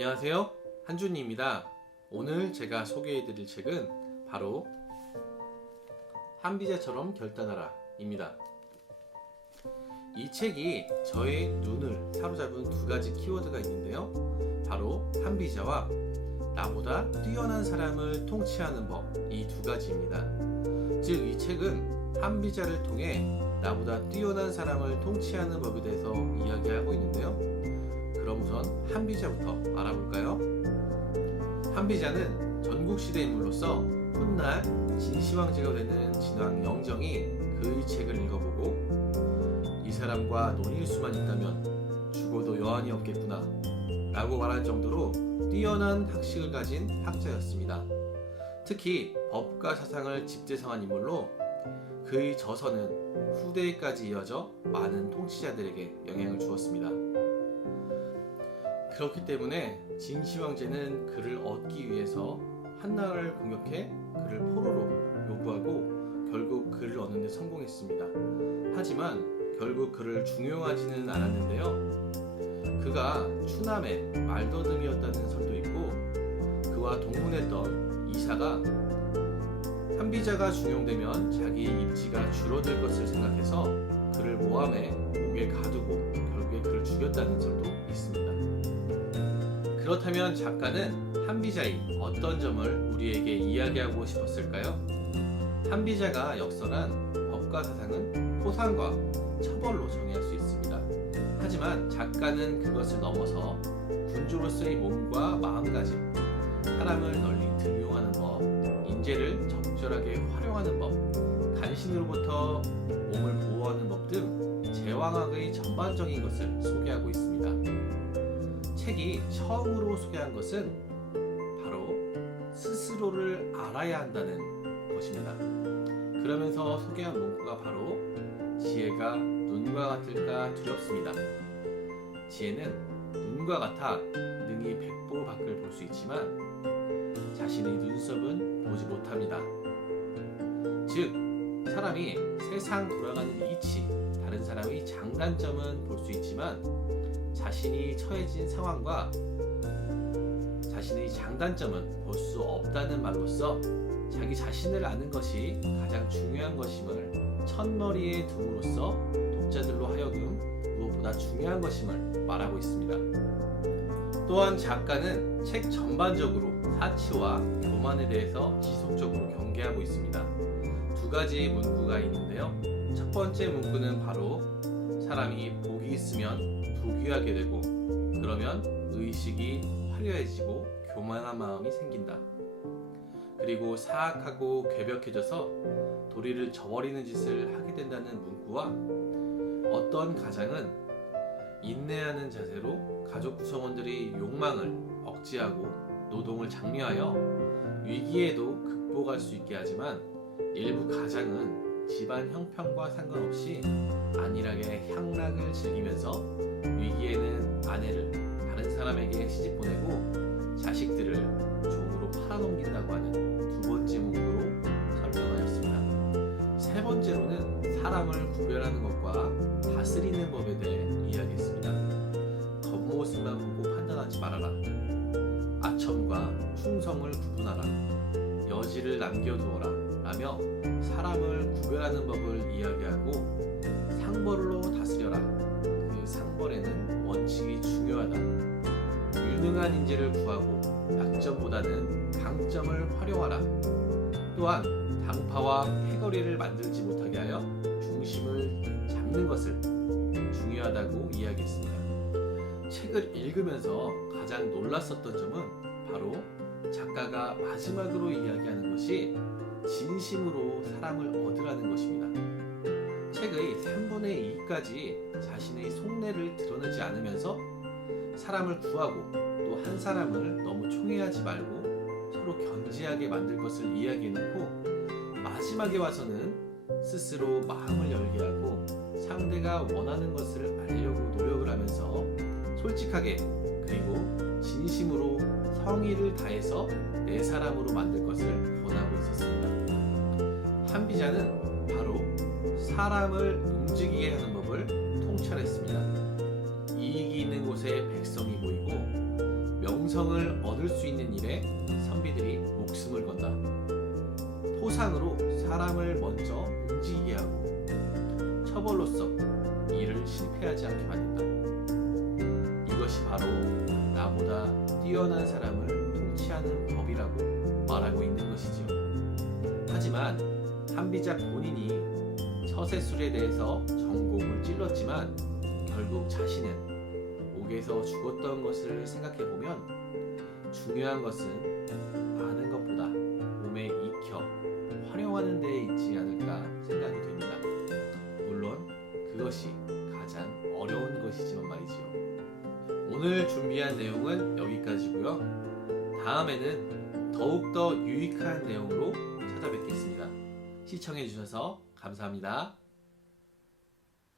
안녕하세요, 한준희입니다. 오늘 제가 소개해드릴 책은 바로 한비자처럼 결단하라 입니다. 이 책이 저의 눈을 사로잡은 두 가지 키워드가 있는데요, 바로 한비자와 나보다 뛰어난 사람을 통치하는 법, 이 두 가지입니다. 즉, 이 책은 한비자를 통해 나보다 뛰어난 사람을 통치하는 법에 대해서 이야기하고 있는데요, 그럼 우선 한비자부터 알아볼까요? 한비자는 전국시대 인물로서 훗날 진시황제가 되는 진왕 영정이 그의 책을 읽어보고 이 사람과 논일 수만 있다면 죽어도 여한이 없겠구나 라고 말할 정도로 뛰어난 학식을 가진 학자였습니다. 특히 법과 사상을 집대성한 인물로 그의 저서는 후대에까지 이어져 많은 통치자들에게 영향을 주었습니다. 그렇기 때문에 진시황제는 그를 얻기 위해서 한나라를 공격해 그를 포로로 요구하고 결국 그를 얻는 데 성공했습니다. 하지만 결국 그를 중용하지는 않았는데요, 그가 추남의 말더듬이었다는 설도 있고, 그와 동문했던 이사가 한비자가 중용되면 자기의 입지가 줄어들 것을 생각해서 그를 모함해 옥에 가두고 결국에 그를 죽였다는 설도 있습니다. 그렇다면 작가는 한비자의 어떤 점을 우리에게 이야기하고 싶었을까요? 한비자가 역설한 법과 사상은 포상과 처벌로 정의할 수 있습니다. 하지만 작가는 그것을 넘어서 군주로서의 몸과 마음가짐, 사람을 널리 등용하는 법, 인재를 적절하게 활용하는 법, 간신으로부터 몸을 보호하는 법 등 제왕학의 전반적인 것을 소개하고 있습니다. 책이 처음으로 소개한 것은 바로 스스로를 알아야 한다는 것입니다. 그러면서 소개한 문구가 바로 지혜가 눈과 같을까 두렵습니다. 지혜는 눈과 같아 능히 백보 밖을 볼 수 있지만 자신의 눈썹은 보지 못합니다. 즉, 사람이 세상 돌아가는 이치, 다른 사람의 장단점은 볼 수 있지만 자신이 처해진 상황과 자신의 장단점은 볼 수 없다는 말로써 자기 자신을 아는 것이 가장 중요한 것임을 첫머리에 둠으로써 독자들로 하여금 무엇보다 중요한 것임을 말하고 있습니다. 또한 작가는 책 전반적으로 사치와 교만에 대해서 지속적으로 경계하고 있습니다. 두 가지 문구가 있는데요, 첫 번째 문구는 바로 사람이 복이 있으면 부귀하게 되고 그러면 의식이 화려해지고 교만한 마음이 생긴다. 그리고 사악하고 괴벽해져서 도리를 저버리는 짓을 하게 된다는 문구와 어떤 가장은 인내하는 자세로 가족 구성원들의 욕망을 억제하고 노동을 장려하여 위기에도 극복할 수 있게 하지만 일부 가장은 집안 형편과 상관없이 안일하게 향락을 즐기면서 위기에는 아내를 다른 사람에게 시집 보내고 자식들을 종으로 팔아넘긴다고 하는 두 번째 문구로 설명하였습니다. 세 번째로는 사람을 구별하는 것과 다스리는 법에 대해 이야기했습니다. 겉모습만 보고 판단하지 말아라. 아첨과 충성을 구분하라. 여지를 남겨두어라 라며 사람을 구별하는 법을 이야기하고 상벌로 다스려라. 그 상벌에는 원칙이 중요하다. 유능한 인재를 구하고 약점보다는 강점을 활용하라. 또한 당파와 패거리를 만들지 못하게 하여 중심을 잡는 것을 중요하다고 이야기했습니다. 책을 읽으면서 가장 놀랐었던 점은 바로 작가가 마지막으로 이야기하는 것이 진심으로 사람을 얻으라는 것입니다. 책의 3분의 2까지 자신의 속내를 드러내지 않으면서 사람을 구하고 또 한 사람을 너무 총애하지 말고 서로 견지하게 만들 것을 이야기해놓고 마지막에 와서는 스스로 마음을 열게 하고 상대가 원하는 것을 알려고 노력을 하면서 솔직하게 그리고 진심으로 성의를 다해서 내 사람으로 만들 것을 권하고 있었습니다. 한비자는 바로 사람을 움직이게 하는 법을 통찰했습니다. 이익이 있는 곳에 백성이 모이고 명성을 얻을 수 있는 일에 선비들이 목숨을 건다. 포상으로 사람을 먼저 움직이게 하고 처벌로서 일을 실패하지 않게 만든다. 이것이 바로 나보다 뛰어난 사람을 통치하는 법이라고 말하고 있는 것이지요. 하지만 한비작 본인이 처세술에 대해서 전곡을 찔렀지만 결국 자신은 옥에서 죽었던 것을 생각해보면 중요한 것은 많은 것보다 몸에 익혀 활용하는 데에 있지 않을까 생각이 됩니다. 물론 그것이 가장 어려운 것이지만 말이지요. 오늘 준비한 내용은 여기까지고요. 다음에는 더욱더 유익한 내용으로 찾아뵙겠습니다. 시청해주셔서 감사합니다.